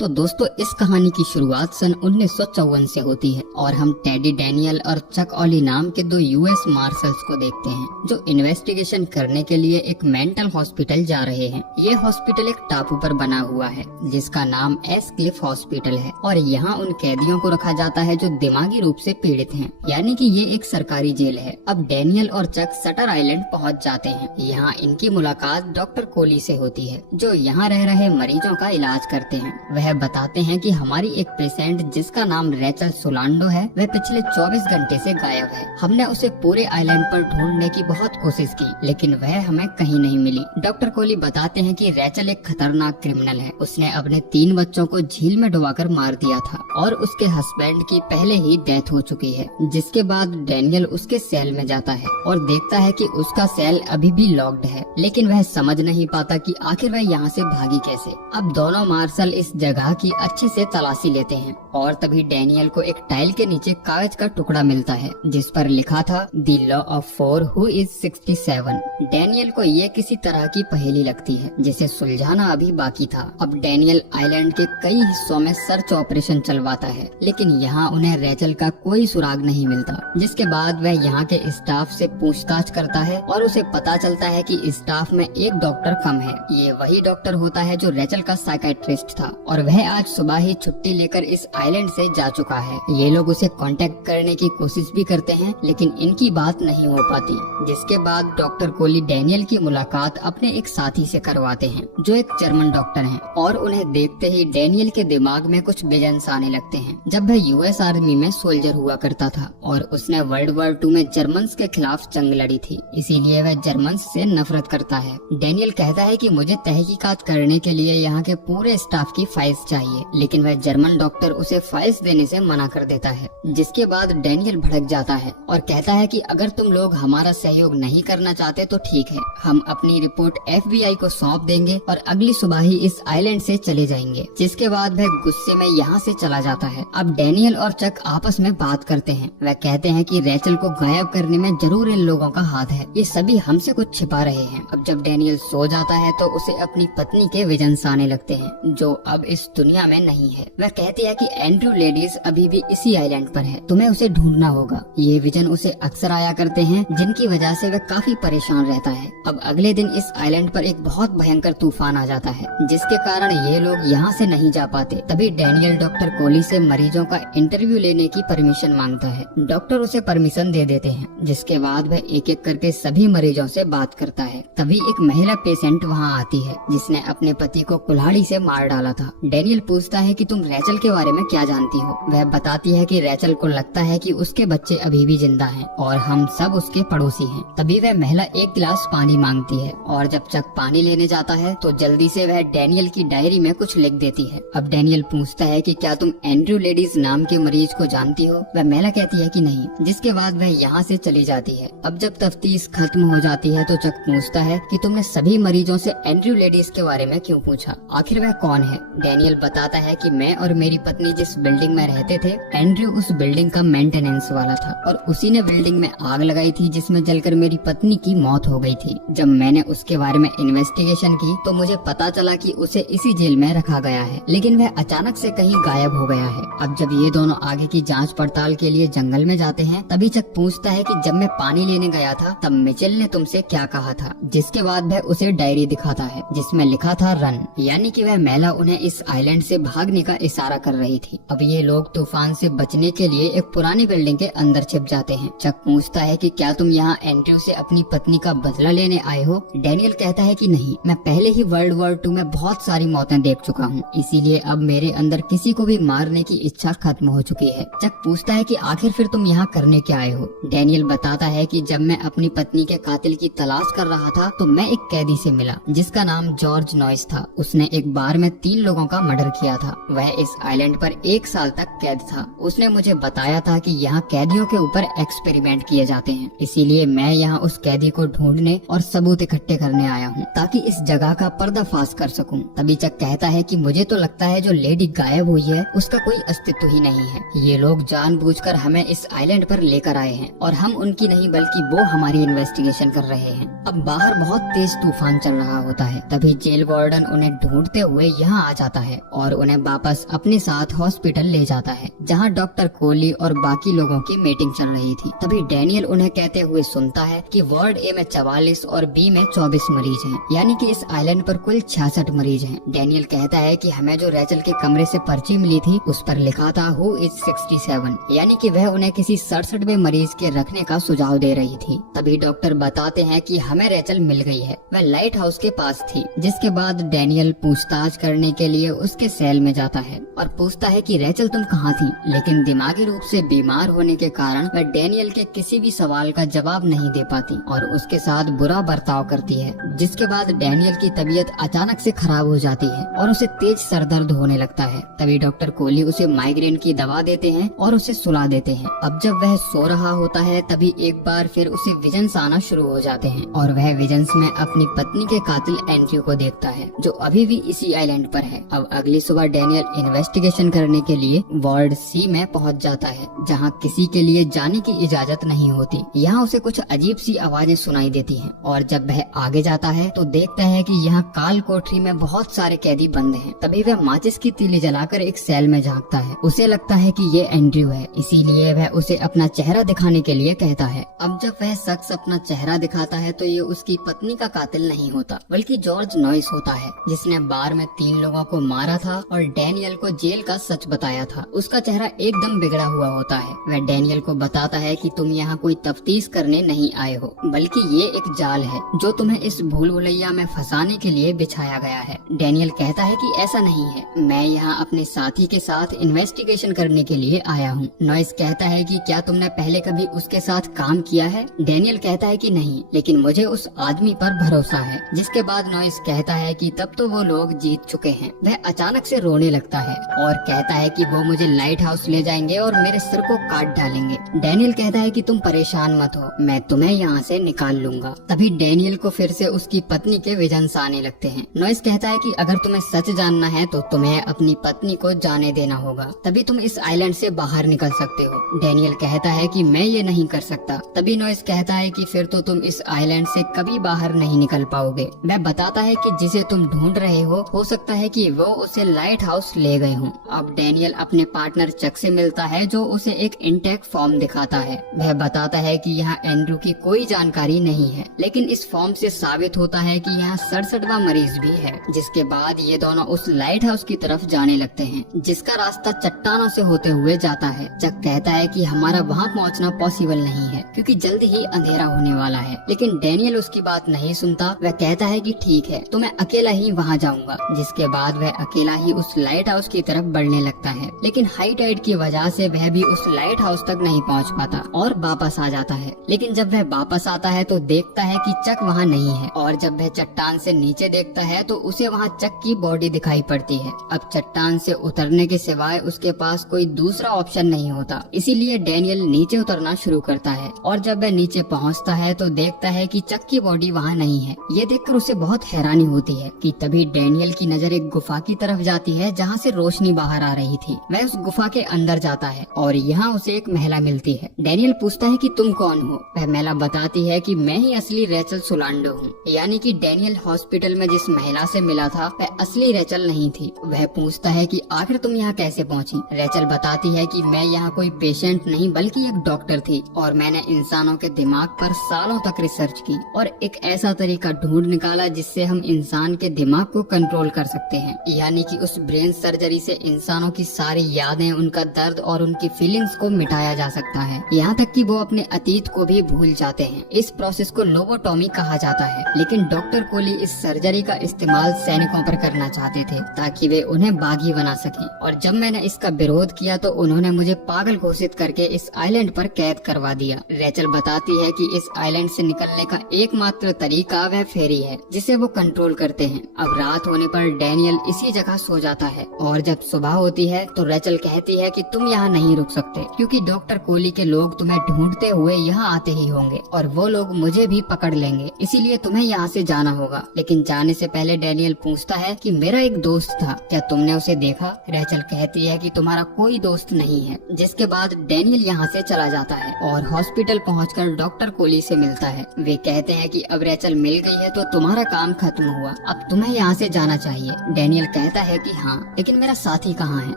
तो दोस्तों इस कहानी की शुरुआत सन 1954 से होती है और हम टेडी डैनियल और चक ऑली नाम के दो यूएस मार्शल्स को देखते हैं जो इन्वेस्टिगेशन करने के लिए एक मेंटल हॉस्पिटल जा रहे हैं। ये हॉस्पिटल एक टापू पर बना हुआ है जिसका नाम एस क्लिफ हॉस्पिटल है और यहाँ उन कैदियों को रखा जाता है जो दिमागी रूप से पीड़ित हैं, यानी कि ये एक सरकारी जेल है। अब डैनियल और चक सटर आइलैंड पहुँच जाते हैं। यहाँ इनकी मुलाकात डॉक्टर कोली से होती है जो यहाँ रह रहे मरीजों का इलाज करते हैं। वह बताते हैं कि हमारी एक पेशेंट जिसका नाम रेचल सोलांडो है वह पिछले 24 घंटे से गायब है। हमने उसे पूरे आइलैंड पर ढूंढने की बहुत कोशिश की लेकिन वह हमें कहीं नहीं मिली। डॉक्टर कोली बताते हैं कि रेचल एक खतरनाक क्रिमिनल है। उसने अपने 3 बच्चों को झील में डुबाकर मार दिया था और उसके हस्बैंड की पहले ही डेथ हो चुकी है। जिसके बाद डैनियल उसके सेल में जाता है और देखता है कि उसका सेल अभी भी लॉक्ड है, लेकिन वह समझ नहीं पाता कि आखिर वह यहाँ से भागी कैसे। अब दोनों मार्शल इस जगह की अच्छे से तलाशी लेते हैं और तभी डैनियल को एक टाइल के नीचे कागज का टुकड़ा मिलता है जिस पर लिखा था the law of 4 who is 67। Daniel को ये किसी तरह की पहेली लगती है जिसे सुलझाना अभी बाकी था। अब डैनियल आइलैंड के कई हिस्सों में सर्च ऑपरेशन चलवाता है लेकिन यहाँ उन्हें रेचल का कोई सुराग नहीं मिलता। जिसके बाद वह यहाँ के स्टाफ से पूछताछ करता है और उसे पता चलता है कि स्टाफ में एक डॉक्टर कम है। ये वही डॉक्टर होता है जो रेचल का साइकेट्रिस्ट था और वह आज सुबह ही छुट्टी लेकर इस आइलैंड से जा चुका है। ये लोग उसे कांटेक्ट करने की कोशिश भी करते हैं लेकिन इनकी बात नहीं हो पाती। जिसके बाद डॉक्टर कोली डैनियल की मुलाकात अपने एक साथी से करवाते हैं जो एक जर्मन डॉक्टर हैं और उन्हें देखते ही डैनियल के दिमाग में कुछ विजन्स आने लगते हैं। जब वह यूएस आर्मी में सोल्जर हुआ करता था और उसने वर्ल्ड वॉर 2 में जर्मन्स के खिलाफ जंग लड़ी थी, इसीलिए वह जर्मन्स से नफरत करता है। डैनियल कहता है कि मुझे तहकीकात करने के लिए यहाँ के पूरे स्टाफ की फाइल्स चाहिए, लेकिन वह जर्मन डॉक्टर उसे फाइल्स देने से मना कर देता है। जिसके बाद डैनियल भड़क जाता है और कहता है कि अगर तुम लोग हमारा सहयोग नहीं करना चाहते तो ठीक है, हम अपनी रिपोर्ट FBI को सौंप देंगे और अगली सुबह ही इस आइलैंड से चले जाएंगे। जिसके बाद वह गुस्से में यहाँ से चला जाता है। अब डैनियल और चक आपस में बात करते हैं। वह कहते हैं कि रेचल को गायब करने में जरूर इन लोगों का हाथ है, ये सभी हमसे कुछ छिपा रहे हैं। अब जब डैनियल सो जाता है तो उसे अपनी पत्नी के विजन्स आने लगते हैं जो अब इस दुनिया में नहीं है। वह कहती है कि एंड्रू लेडीज अभी भी इसी आइलैंड पर है, तुम्हें उसे ढूंढना होगा। ये विजन उसे अक्सर आया करते हैं जिनकी वजह से वह काफी परेशान रहता है। अब अगले दिन इस आइलैंड पर एक बहुत भयंकर तूफान आ जाता है जिसके कारण ये लोग यहाँ से नहीं जा पाते। तभी डैनियल डॉक्टर कोली से मरीजों का इंटरव्यू लेने की परमिशन मांगता है। डॉक्टर उसे परमिशन दे देते हैं। जिसके बाद वह एक एक करके सभी मरीजों से बात करता है। तभी एक महिला पेशेंट वहाँ आती है जिसने अपने पति को कुल्हाड़ी से मार डाला था। डैनियल पूछता है कि तुम रेचल के बारे में क्या जानती हो। वह बताती है कि रेचल को लगता है कि उसके बच्चे अभी भी जिंदा हैं और हम सब उसके पड़ोसी हैं। तभी वह महिला एक गिलास पानी मांगती है और जब चक पानी लेने जाता है तो जल्दी से वह डैनियल की डायरी में कुछ लिख देती है। अब डैनियल पूछता है कि क्या तुम एंड्रू लेडीज नाम के मरीज को जानती हो। वह महिला कहती है कि नहीं। जिसके बाद वह यहाँ से चली जाती है। अब जब तफ्तीश खत्म हो जाती है तो चक पूछता है कि तुमने सभी मरीजों से एंड्रू लेडीज के बारे में क्यों पूछा, आखिर वह कौन है। डैनियल बताता है कि मैं और मेरी पत्नी जिस बिल्डिंग में रहते थे, एंड्रू उस बिल्डिंग का मेंटेनेंस वाला था और उसी ने बिल्डिंग में आग लगाई थी जिसमें जलकर मेरी पत्नी की मौत हो गई थी। जब मैंने उसके बारे में इन्वेस्टिगेशन की तो मुझे पता चला कि उसे इसी जेल में रखा गया है, लेकिन वह अचानक से कहीं गायब हो गया है। अब जब ये दोनों आगे की जांच पड़ताल के लिए जंगल में जाते हैं तभी चक पूछता है कि जब मैं पानी लेने गया था तब मिचेल ने तुमसे क्या कहा था। जिसके बाद वह उसे डायरी दिखाता है जिसमें लिखा था रन, यानी कि वह महिला उन्हें इस आइलैंड से भागने का इशारा कर रही थी। अब ये लोग तूफान से बचने के लिए एक पुरानी बिल्डिंग के अंदर छिप जाते हैं। चक पूछता है कि क्या तुम यहाँ एंड्रू से अपनी पत्नी का बदला लेने आए हो। डैनियल कहता है कि नहीं, मैं पहले ही वर्ल्ड वॉर 2 में बहुत सारी मौतें देख चुका हूँ, इसीलिए अब मेरे अंदर किसी को भी मारने की इच्छा खत्म हो चुकी है। चक पूछता है कि आखिर फिर तुम यहाँ करने क्या आए हो। डैनियल बताता है कि जब मैं अपनी पत्नी के कातिल की तलाश कर रहा था तो मैं एक कैदी से मिला जिसका नाम जॉर्ज नॉइस था। उसने एक बार में 3 लोगों का मर्डर किया था। वह इस आइलैंड पर 1 साल तक कैद था। उसने मुझे बताया था कि यहाँ कैदियों के ऊपर एक्सपेरिमेंट किए जाते हैं, इसीलिए मैं यहाँ उस कैदी को ढूंढने और सबूत इकट्ठे करने आया हूँ ताकि इस जगह का पर्दाफाश कर सकूं। तभी चक कहता है कि मुझे तो लगता है जो लेडी गायब हुई है उसका कोई अस्तित्व ही नहीं है। ये लोग जानबूझकर हमें इस आइलैंड पर लेकर आए हैं और हम उनकी नहीं बल्कि वो हमारी इन्वेस्टिगेशन कर रहे हैं। अब बाहर बहुत तेज तूफान चल रहा होता है। तभी जेल वार्डन उन्हें ढूंढते हुए यहाँ आ जाता है और उन्हें वापस अपने साथ हॉस्पिटल ले जाता है जहाँ डॉक्टर कोहली और बाकी लोगों की मीटिंग चल रही थी। तभी डैनियल उन्हें कहते हुए सुनता है कि वार्ड ए में 44 और बी में 24 मरीज हैं, यानी कि इस आइलैंड पर कुल 66 मरीज हैं। डैनियल कहता है कि हमें जो रेचल के कमरे से पर्ची मिली थी उस पर लिखा था हु इज 67, यानी कि वह उन्हें किसी 67वें मरीज के रखने का सुझाव दे रही थी। तभी डॉक्टर बताते हैं कि हमें रेचल मिल गई है, वह लाइट हाउस के पास थी। जिसके बाद डैनियल पूछताछ करने के लिए उसके सेल में जाता है और पूछता है कि रेचल तुम कहाँ थी, लेकिन दिमागी रूप से बीमार होने के कारण वह डैनियल के किसी भी सवाल का जवाब नहीं दे पाती और उसके साथ बुरा बर्ताव करती है। जिसके बाद डैनियल की तबीयत अचानक से खराब हो जाती है और उसे तेज सरदर्द होने लगता है। तभी डॉक्टर कोहली उसे माइग्रेन की दवा देते हैं और उसे सुला देते हैं। अब जब वह सो रहा होता है तभी एक बार फिर उसे विजन्स आना शुरू हो जाते हैं और वह विजन्स में अपनी पत्नी के कातिल एंड्रयू को देखता है जो अभी भी इसी आइलैंड पर है। अब अगली सुबह डैनियल इन्वेस्टिगेशन करने के लिए वार्ड सी में पहुंच जाता है जहां किसी के लिए जाने की इजाजत नहीं होती। यहाँ उसे कुछ अजीब सी आवाजें सुनाई देती हैं और जब वह आगे जाता है तो देखता है कि यहाँ काल कोठरी में बहुत सारे कैदी बंद हैं। तभी वह माचिस की तीली जलाकर एक सेल में झांकता है। उसे लगता है कि ये एंड्रयू है, इसीलिए वह उसे अपना चेहरा दिखाने के लिए कहता है। अब जब वह शख्स अपना चेहरा दिखाता है तो ये उसकी पत्नी का कातिल नहीं होता बल्कि जॉर्ज नॉइस होता है जिसने बार में 3 लोगों को मारा था और डैनियल को जेल का सच बताया था। उसका चेहरा एकदम बिगड़ा हुआ होता है। वह डैनियल को बताता है कि तुम यहाँ कोई तफ्तीश करने नहीं आए हो बल्कि ये एक जाल है जो तुम्हें इस भूल भुलैया में फंसाने के लिए बिछाया गया है। डैनियल कहता है कि ऐसा नहीं है, मैं यहाँ अपने साथी के साथ इन्वेस्टिगेशन करने के लिए आया हूँ। नॉइस कहता है कि क्या तुमने पहले कभी उसके साथ काम किया है? डैनियल कहता है कि नहीं, लेकिन मुझे उस आदमी पर भरोसा है। जिसके बाद नॉइस कहता है कि तब तो वो लोग जीत चुके हैं। वह अचानक से रोने लगता है और कहता है कि वो मुझे लाइट हाउस ले जाएंगे और मेरे सिर को काट डालेंगे। डैनियल कहता है कि तुम परेशान मत हो, मैं तुम्हें यहाँ से निकाल लूंगा। तभी डैनियल को फिर से उसकी पत्नी के विजन्स आने लगते हैं। नॉइस कहता है कि अगर तुम्हें सच जानना है तो तुम्हें अपनी पत्नी को जाने देना होगा, तभी तुम इस आइलैंड से बाहर निकल सकते हो। डैनियल कहता है कि मैं ये नहीं कर सकता। तभी नॉइस कहता है कि फिर तो तुम इस आइलैंड से कभी बाहर नहीं निकल पाओगे। वह बताता है कि जिसे तुम ढूंढ रहे हो सकता है कि वो उसे लाइट हाउस ले गए हों। अब डैनियल अपने पार्टनर चक से मिलता है जो उसे एक इंटेक्ट फॉर्म दिखाता है। वह बताता है कि यहाँ एंड्रयू की कोई जानकारी नहीं है, लेकिन इस फॉर्म से साबित होता है कि यहाँ 67वां मरीज भी है। जिसके बाद ये दोनों उस लाइट हाउस की तरफ जाने लगते हैं जिसका रास्ता चट्टानों से होते हुए जाता है। चक कहता है कि हमारा वहाँ पहुँचना पॉसिबल नहीं है क्योंकि जल्द ही अंधेरा होने वाला है, लेकिन डैनियल उसकी बात नहीं सुनता। वह कहता है कि ठीक है तो मैं अकेला ही वहाँ जाऊँगा। जिसके बाद वह अकेला ही उस लाइट हाउस की तरफ बढ़ने लगता है, लेकिन हाई टाइड की वजह से वह भी उस लाइट हाउस तक नहीं पहुँच पाता और वापस आ जाता है। लेकिन जब वह वापस आता है तो देखता है कि चक वहाँ नहीं है और जब वह चट्टान से नीचे देखता है तो उसे वहाँ चक की बॉडी दिखाई पड़ती है। अब चट्टान से उतरने के सिवाय उसके पास कोई दूसरा ऑप्शन नहीं होता, इसीलिए डैनियल नीचे उतरना शुरू करता है और जब वह नीचे पहुँचता है तो देखता है कि चक की बॉडी वहाँ नहीं है। ये देखकर उसे बहुत हैरानी होती है कि तभी डैनियल की नजर एक गुफा की तरफ जाती है जहाँ से रोशनी बाहर आ रही थी। वह उस गुफा के अंदर जाता है और यहाँ उसे एक महिला मिलती है। डैनियल पूछता है कि तुम कौन हो? वह महिला बताती है कि मैं ही असली रेचल सोलांडो हूँ, यानी कि डैनियल हॉस्पिटल में जिस महिला से मिला था वह असली रेचल नहीं थी। वह पूछता है कि आखिर तुम यहाँ कैसे पहुँची? रेचल बताती है कि मैं यहाँ कोई पेशेंट नहीं बल्कि एक डॉक्टर थी और मैंने इंसानों के दिमाग पर सालों तक रिसर्च की और एक ऐसा तरीका ढूंढ निकाला जिससे हम इंसान के दिमाग को कंट्रोल कर सकते हैं, यानी कि उस ब्रेन सर्जरी से इंसानों की सारी यादें, उनका दर्द और उनकी फीलिंग्स को मिटाया जा सकता है, यहाँ तक कि वो अपने अतीत को भी भूल जाते हैं। इस प्रोसेस को लोबोटॉमी कहा जाता है, लेकिन डॉक्टर कोहली इस सर्जरी का इस्तेमाल सैनिकों पर करना चाहते थे ताकि वे उन्हें बागी बना सकें। और जब मैंने इसका विरोध किया तो उन्होंने मुझे पागल घोषित करके इस आइलैंड पर कैद करवा दिया। रेचल बताती है कि इस आइलैंड से निकलने का एकमात्र तरीका वह फेरी है जिसे वो कंट्रोल करते हैं। अब रात होने पर डैनियल इसी जगह सो जाता है और जब सुबह होती है तो रेचल कहती है कि तुम यहाँ नहीं रुक सकते क्योंकि डॉक्टर कोली के लोग तुम्हें ढूंढते हुए यहाँ आते ही होंगे और वो लोग मुझे भी पकड़ लेंगे, इसीलिए तुम्हें यहाँ से जाना होगा। लेकिन जाने से पहले डैनियल पूछता है कि मेरा एक दोस्त था, क्या तुमने उसे देखा? रेचल कहती है कि तुम्हारा कोई दोस्त नहीं है, जिसके बाद डैनियल यहाँ से चला जाता है और हॉस्पिटल पहुंचकर डॉक्टर कोली से मिलता है। वे कहते हैं कि अब रेचल मिल गई है तो तुम्हारा काम खत्म हुआ, अब तुम्हें यहाँ से जाना चाहिए। डैनियल कहता है कि हाँ, लेकिन मेरा साथी कहाँ है?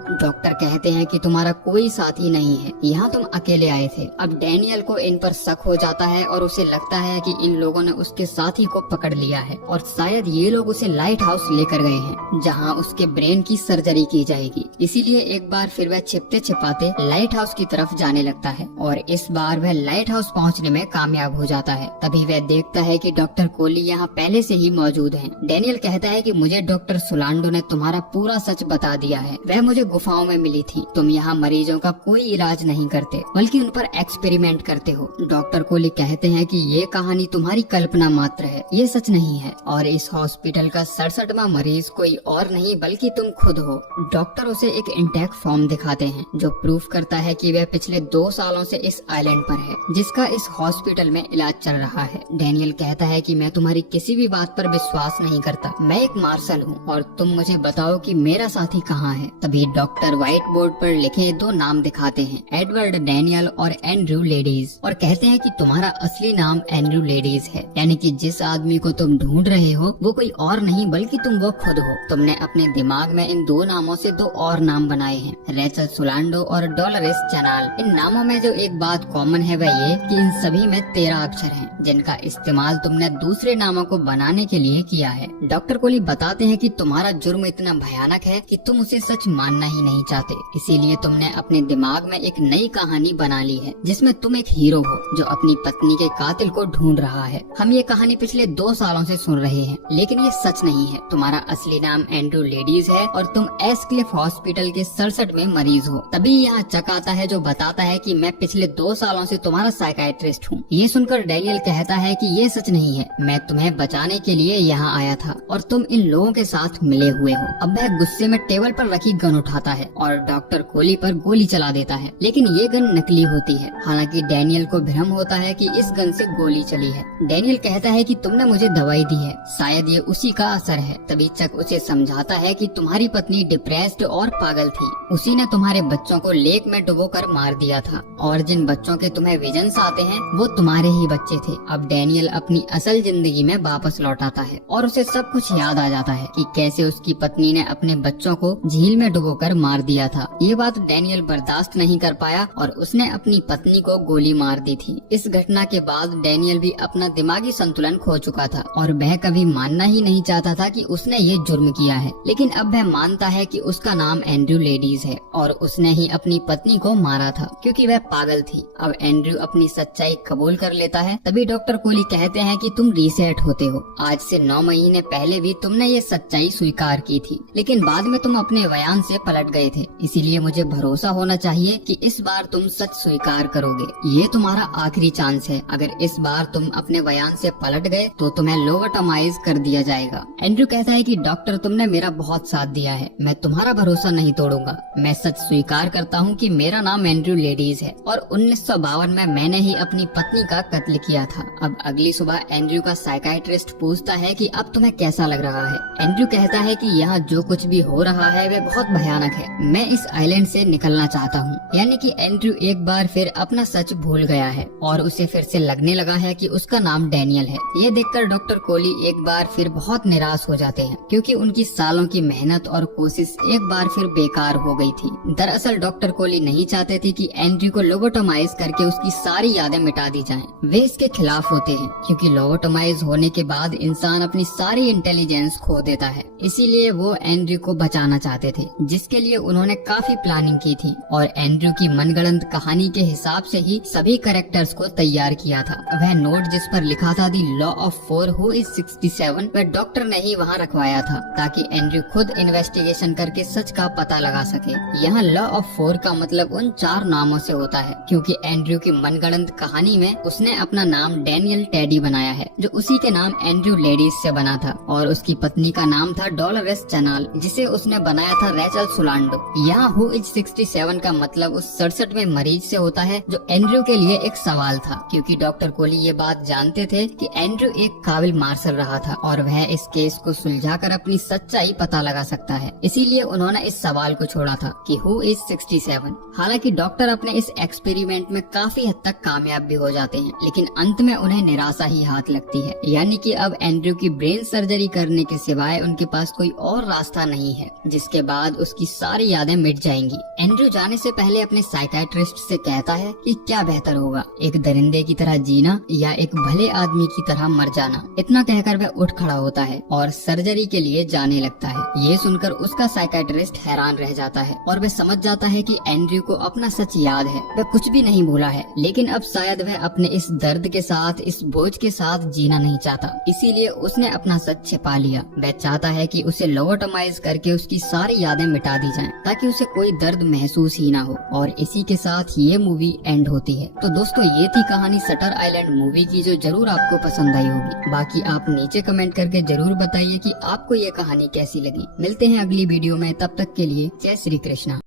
डॉक्टर कहते हैं कि तुम्हारा कोई साथी नहीं है, यहाँ तुम अकेले आए थे। अब डैनियल को इन पर शक हो जाता है और उसे लगता है कि इन लोगों ने उसके साथी को पकड़ लिया है और शायद ये लोग उसे लाइट हाउस लेकर गए हैं जहाँ उसके ब्रेन की सर्जरी की जाएगी। इसीलिए एक बार फिर वह छिपते छिपाते लाइट हाउस की तरफ जाने लगता है और इस बार वह लाइट हाउस पहुँचने में कामयाब हो जाता है। तभी वह देखता है कि डॉक्टर कोली यहाँ पहले से ही मौजूद हैं। डैनियल कहता है कि मुझे डॉक्टर सोलांडो ने तुम्हारा पूरा सच बता दिया है, वह मुझे गुफाओं में मिली थी। तुम यहाँ मरीजों का कोई इलाज नहीं करते बल्कि उन पर एक्सपेरिमेंट करते हो। डॉक्टर कोली कहते हैं कि ये कहानी तुम्हारी कल्पना मात्र है, ये सच नहीं है और इस हॉस्पिटल का 67वां मरीज कोई और नहीं बल्कि तुम खुद हो। डॉक्टर उसे एक इंटैक्ट फॉर्म दिखाते हैं जो प्रूफ करता है कि वह पिछले 2 सालों से इस आइलैंड पर है जिसका इस हॉस्पिटल में इलाज चल रहा है। डैनियल कहता है कि मैं तुम्हारी किसी भी बात पर विश्वास नहीं करता, मैं एक मार्शल हूँ और तुम मुझे बताओ कि मेरा साथी कहाँ है। तभी डॉक्टर व्हाइट बोर्ड पर लिखे 2 नाम दिखाते हैं, एडवर्ड डैनियल और एंड्रयू लेडीज, और कहते हैं कि तुम्हारा असली नाम एंड्रयू लेडीज है, यानी कि जिस आदमी को तुम ढूंढ रहे हो वो कोई और नहीं बल्कि तुम वो खुद हो। तुमने अपने दिमाग में इन 2 नामों से 2 और नाम बनाए हैं, रेचल सोलांडो और डोलोरेस चैनाल। इन नामों में जो एक बात कॉमन है वह ये कि इन सभी में 13 अक्षर हैं जिनका इस्तेमाल तुमने दूसरे नामों को बनाने के लिए किया है। डॉक्टर कोली बताते हैं कि तुम्हारा जुर्म इतना भयानक है कि तुम उसे सच मानना ही नहीं चाहते, इसीलिए तुमने अपने दिमाग में एक नई कहानी बना ली है जिसमें तुम एक हीरो हो जो अपनी पत्नी के कातिल को ढूंढ रहा है। हम ये कहानी पिछले 2 सालों से सुन रहे हैं लेकिन ये सच नहीं है। तुम्हारा असली नाम एंड्रयू लेडीज है और तुम एस्क्लिफ हॉस्पिटल के 67 में मरीज हो। तभी यहाँ चक आता है जो बताता है कि मैं पिछले 2 सालों से तुम्हारा साइकाइट्रिस्ट हूँ। ये सुनकर डैनियल कहता है कि ये सच नहीं है, मैं तुम्हें बचाने के लिए यहाँ आया था और तुम इन लोगों के साथ मिले हुए हो। अब वह गुस्से में टेबल पर रखी गन उठाता है और डॉक्टर कोली पर गोली चला देता है, लेकिन ये गन नकली होती है। हालांकि डैनियल को भ्रम होता है कि इस गन से गोली चली है। डैनियल कहता है कि तुमने मुझे दवाई दी है, शायद ये उसी का असर है। तभी चक उसे समझाता है कि तुम्हारी पत्नी डिप्रेस्ड और पागल थी, उसी ने तुम्हारे बच्चों को लेक में डुबोकर मार दिया था और जिन बच्चों के तुम्हें विजन्स आते हैं वो तुम्हारे ही बच्चे थे। अब डैनियल अपनी असल जिंदगी में वापस लौट आता है और उसे सब कुछ याद आ जाता है कि कैसे उसकी पत्नी ने अपने बच्चों को झील में डुबोकर मार दिया था। ये बात डैनियल बर्दाश्त नहीं कर पाया और उसने अपनी पत्नी को गोली मार दी थी। इस घटना के बाद डैनियल भी अपना दिमागी संतुलन खो चुका था और वह कभी मानना ही नहीं चाहता था कि उसने ये जुर्म किया है, लेकिन अब वह मानता है कि उसका नाम एंड्रयू लेडीज है और उसने ही अपनी पत्नी को मारा था क्योंकि वह पागल थी। अब एंड्रयू अपनी सच्चाई कबूल कर लेता है। तभी डॉक्टर कोली कहते हैं कि तुम रीसेट होते हो, आज से 9 महीने पहले भी तुमने ये सच्चाई स्वीकार की थी लेकिन बाद में तुम अपने बयान से पलट गए थे, इसीलिए मुझे भरोसा होना चाहिए कि इस बार तुम सच स्वीकार करोगे। ये तुम्हारा आखिरी चांस है, अगर इस बार तुम अपने बयान से पलट गए तो तुम्हें लोबोटोमाइज कर दिया जाएगा। एंड्रयू कहता है कि डॉक्टर तुमने मेरा बहुत साथ दिया है, मैं तुम्हारा भरोसा नहीं तोड़ूंगा। मैं सच स्वीकार करता हूँ कि मेरा नाम एंड्रयू लेडीज है और 1952 में मैंने ही अपनी पत्नी का कत्ल किया था। अब अगली सुबह एंड्रयू का साइकाइट्रिस्ट पूछता है कि अब तुम्हें कैसा लग रहा है। एंड्रयू कहता है कि यहाँ जो कुछ भी हो रहा है वह बहुत भयानक है, मैं इस आइलैंड से निकलना चाहता हूँ। यानी कि एंड्रयू एक बार फिर अपना सच भूल गया है और उसे फिर से लगने लगा है कि उसका नाम डैनियल है। ये देखकर डॉक्टर कोली एक बार फिर बहुत निराश हो जाते हैं क्योंकि उनकी सालों की मेहनत और कोशिश एक बार फिर बेकार हो गई थी। दरअसल डॉक्टर कोली नहीं चाहते थे कि एंड्रयू को लोबोटोमाइज करके उसकी सारी यादें मिटा दी जाएं। वे इसके खिलाफ होते हैं क्योंकि लोबोटोमाइज होने के बाद इंसान अपनी सारी इंटेलिजेंस खो देता है, इसीलिए वो एंड्रयू को बचाना चाहते थे, जिसके लिए उन्होंने काफी प्लानिंग की थी और एंड्रयू की मनगढ़ंत कहानी के हिसाब से ही सभी कैरेक्टर्स को तैयार किया था। वह नोट जिस पर लिखा था the law of 4 who is 67 वह डॉक्टर ने ही वहाँ रखवाया था ताकि एंड्रयू खुद इन्वेस्टिगेशन करके सच का पता लगा सके। यहाँ लॉ ऑफ 4 का मतलब उन 4 नामों से होता है क्योंकि एंड्रयू की मनगढ़ंत कहानी में उसने अपना नाम डैनियल टेडी बनाया है जो उसी के नाम एंड्रयू लेडीज से बना था और उसकी पत्नी का नाम था डोलोरेस चैनाल जिसे उसने बनाया था रेचल रैचल सोलांडो। यहाँ हु इज 67 का मतलब उस 67 में मरीज से होता है जो एंड्रयू के लिए एक सवाल था, क्योंकि डॉक्टर कोली ये बात जानते थे कि एंड्रयू एक काबिल मार्शल रहा था और वह इस केस को सुलझाकर अपनी सच्चाई पता लगा सकता है। इसीलिए उन्होंने इस सवाल को छोड़ा था कि हु इज 67। हालांकि डॉक्टर अपने इस एक्सपेरिमेंट में काफी हद तक कामयाब भी हो जाते हैं, लेकिन अंत में उन्हें निराशा ही हाथ लगती है, यानी कि अब एंड्रयू की ब्रेन सर्जरी करने के सिवाय उनके पास कोई और रास्ता नहीं है, जिसके बाद उसकी सारी यादें मिट जाएंगी। एंड्रयू जाने से पहले अपने साइकियाट्रिस्ट से कहता है कि क्या बेहतर होगा, एक दरिंदे की तरह जीना या एक भले आदमी की तरह मर जाना। इतना कहकर वह उठ खड़ा होता है और सर्जरी के लिए जाने लगता है। ये सुनकर उसका साइकियाट्रिस्ट हैरान रह जाता है और वह समझ जाता है कि एंड्रयू को अपना सच याद है, वह कुछ भी नहीं भूला है, लेकिन अब शायद वह अपने इस दर्द के साथ, इस बोझ के साथ जीना नहीं चाहता, इसीलिए उसने अपना सच छिपा लिया। वह चाहता है कि उसे लोबोटोमाइज करके उसकी सारी यादें मिटा दी जाएं, ताकि उसे कोई दर्द महसूस ही ना हो। और इसी के साथ ये मूवी एंड होती है। तो दोस्तों, ये थी कहानी शटर आइलैंड मूवी की, जो जरूर आपको पसंद आई होगी। बाकी आप नीचे कमेंट करके जरूर बताइए कि आपको ये कहानी कैसी लगी। मिलते हैं अगली वीडियो में, तब तक के लिए जय श्री कृष्णा।